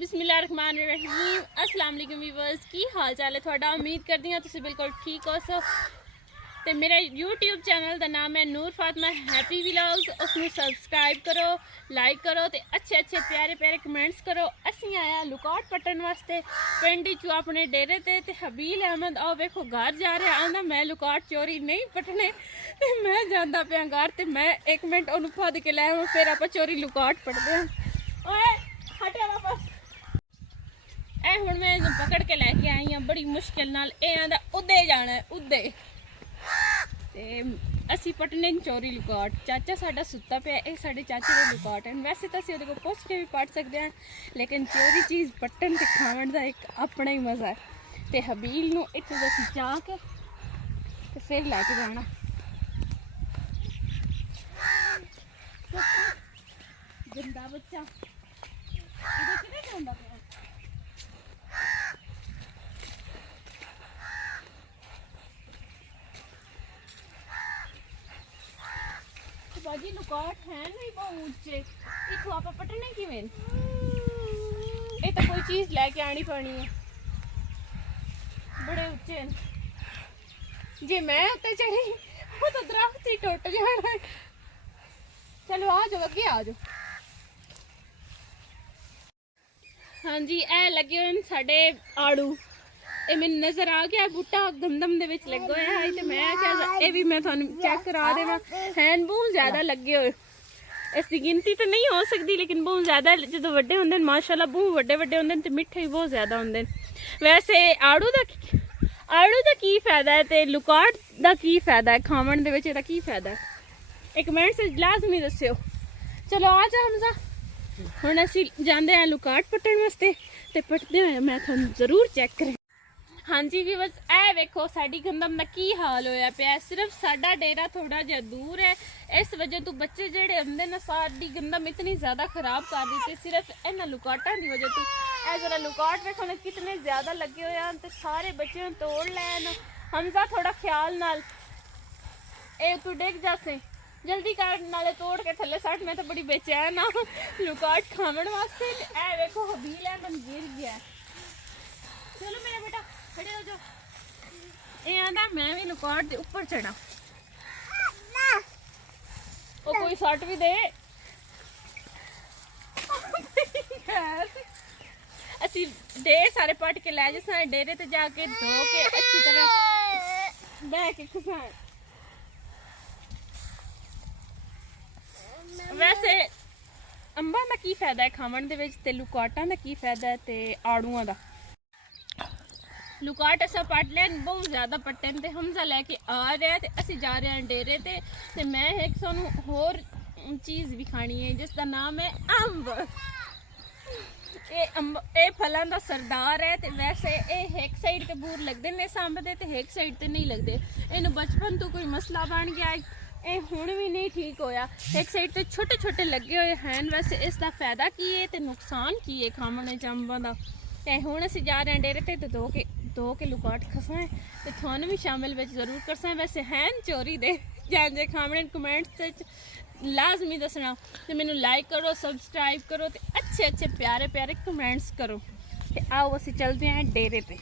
बिस्मिल्लाहिर्रहमानिर्रहीम अस्सलाम वालेकुम व्यूअर्स की हाल चाल है थोड़ा। उम्मीद करती हूँ तुम बिल्कुल ठीक हो सो। तो मेरा यूट्यूब चैनल का नाम है नूर फातिमा हैप्पी व्लॉग्स। उसमें सब्सक्राइब करो, लाइक करो तो अच्छे अच्छे प्यारे प्यारे कमेंट्स करो। असी आया लुकाट पट्टन वास्ते पिंड चो अपने डेरे ते हबील अहमद आओ वेखो घर जा रहा आंदा मैं लुकाट चोरी नहीं पटने। ते मैं जांदा पिया घर ते मैं एक मिनट ओनू फद के लै फिर आप चोरी लुकाट पटदे हां। ओए हटे वापस ए हुण मैं पकड़ के लैके आई हाँ बड़ी मुश्किल नाल। ए आंदा उदे जाना है उदे ते असी पटने चोरी लुकाट। चाचा साडा सुत्ता पे ये साडे चाचे दे लुकाट हैं। वैसे तो असी उहदे कोल पुछ के भी पट सकते हैं लेकिन चोरी चीज़ पट्टन ते खावन दा एक अपना ही मज़ा है। ते हबील नूं इत्थे असी चाह के ते फिर लैके जाना। गंदा बच्चा इधर किधर जांदा पिया। बाजी लुकाट है नहीं बहुत ऊंचे इथों आप पटने किवें। ये तो कोई चीज़ लेके आनी पड़नी है बड़े ऊंचे हैं। जे मैं उत्ते चढ़ी वो तो दरख्त ही टुट जाना है। चलो आ जाओ अगे आ जाओ। हाँ जी ए लगे हुए साडे आड़ू। ये मैंने नजर आ गया बूटा गंदम दे विच लगा होया है ते मैं क्या ये भी मैं थानू चेक करा देवां। हैन बहुत ज्यादा लगे हुए इसकी गिनती तो नहीं हो सकती लेकिन बहुत ज्यादा जो वड्डे होंदे माशाल्लाह बहुत वड्डे वड्डे होंदे ते मिठे भी बहुत ज्यादा होंदे। वैसे आड़ू दा की फायदा है ते लुकाट दा की फायदा है खावन दे विच इहदा की फायदा है एक कमेंट से लाजमी दस्सिओ। चलो आ जा हमजा हुण असीं जांदे आ लुकाट पट्टन वास्ते ते पटदे होए मैं थानू जरूर चेक करें। हाँ जी भी बस ए वेखो साड़ी गंदम का की हाल होया पिया। सिर्फ साडा डेरा थोड़ा जिहा दूर है इस वजह तो बच्चे जेड़े आंदे ना साड़ी गंदम इतनी ज़्यादा ख़राब कर दी सिर्फ इन्हां लुकाटां दी वजह तो। ए जरा लुकाट वेखो ना कितने ज़्यादा लगे हुए हैं तो सारे बच्चे तोड़ लैन। हमजा थोड़ा ख्याल नाल ए तू डिग जासे जल्दी कर नाले तोड़ के थले सट। मैं तो बड़ी बेचैन हाँ लुकाट खावन वास्ते। ए वेखो हबील है मन गिर गया। चलो मेरा बेटा खड़े हो जाओ। ये आंदा मैं भी लुकाट दे ऊपर चढ़ा ओ कोई सट भी दे। असी ढेर सारे पट के लै जाए डेरे ते जाके धो के अच्छी तरह बह के खसा। वैसे अंबा का की फायदा है खावन दे विच ते लुकाटां दा की फायदा है ते आड़ूआं दा। लुकाट असा पट लैन बहुत ज़्यादा पट्टे ते हमजा लैके आ रहा है असी जा रहे हैं डेरे ते मैं एक सानू होर चीज़ भी खानी है जिसका नाम है अंब। ये फलों का सरदार है ते वैसे ये एक साइड ते बूर लगते ने इस अंब दे ते एक साइड ते नहीं लगते। इन्हू बचपन तो कोई मसला बन गया ये हुण भी नहीं ठीक होया। एक साइड ते छोटे छोटे लगे हुए हैं। वैसे इसका फायदा की है ते नुकसान की है खाने अंबां दा। ते हुण असीं जा रहे हैं डेरे ते दो के लुकाट खसाएं ते थानू भी शामिल विच जरूर करसां। वैसे हैं चोरी दे जे खाने कमेंट्स लाजमी दसना ते मैनू लाइक करो सब्सक्राइब करो ते अच्छे अच्छे प्यारे प्यारे कमेंट्स करो ते आओ असीं चलते हैं डेरे पे।